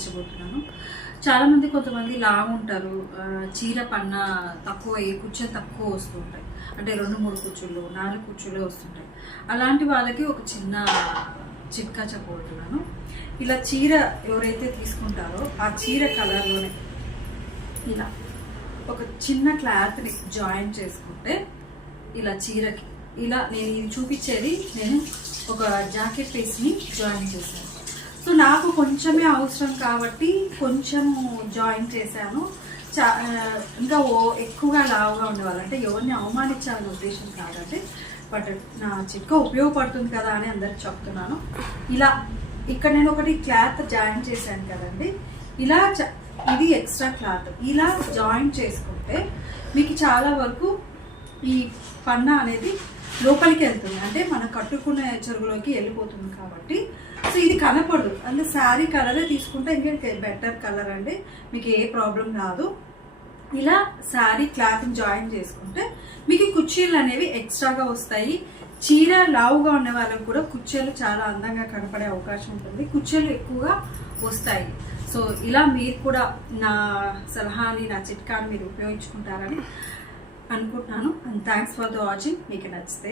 చూపించబోతున్నాను. చాలామంది కొంతమంది లావు ఉంటారు, చీర పన్న తక్కువ, కుచ్చులు తక్కువ వస్తుంటాయి, అంటే 2-3 కుచ్చులు 4 కుచ్చులు వస్తుంటాయి. అలాంటి వాళ్ళకి ఒక చిన్న చిట్కా చెప్పబోతున్నాను. ఇలా చీర ఎవరైతే తీసుకుంటారో ఆ చీర కలర్లోనే ఇలా ఒక చిన్న క్లాత్ని జాయిన్ చేసుకుంటే ఇలా చీరకి ఇలా నేను ఇది చూపించేది నేను ఒక జాకెట్ పీస్ని జాయిన్ చేశాను. సో నాకు కొంచెమే అవసరం కాబట్టి కొంచెము జాయిన్ చేశాను. ఇంకా ఎక్కువగా లావుగా ఉండేవాళ్ళు, అంటే ఎవరిని అవమానించాలనే ఉద్దేశం కాదండి, బట్ నా చిట్కా ఉపయోగపడుతుంది కదా అని అందరికి చెప్తున్నాను. ఇలా ఇక్కడ నేను ఒకటి క్లాత్ జాయిన్ చేశాను కదండి, ఇలా ఇది ఎక్స్ట్రా క్లాత్ ఇలా జాయిన్ చేసుకుంటే మీకు చాలా వరకు ఈ పన్నా అనేది లోపలికి వెళ్తుంది, అంటే మనం కట్టుకునే చెరుగులోకి వెళ్ళిపోతుంది కాబట్టి. సో ఇది కనపడదు, అంటే శారీ కలరే తీసుకుంటే ఇంకా బెటర్ కలర్ అండి, మీకు ఏ ప్రాబ్లం రాదు. ఇలా శారీ క్లాత్ని జాయిన్ చేసుకుంటే మీకు కుర్చీలు అనేవి ఎక్స్ట్రాగా వస్తాయి. చీర లావుగా ఉన్న వాళ్ళకి కూడా కుర్చీలు చాలా అందంగా కనపడే అవకాశం ఉంటుంది, కుర్చీలు ఎక్కువగా వస్తాయి. సో ఇలా మీరు కూడా నా సలహాని, నా చిట్కాని మీరు ఉపయోగించుకుంటారని అనుకుంటున్నాను. And thanks for the watching. మీకు నచ్చితే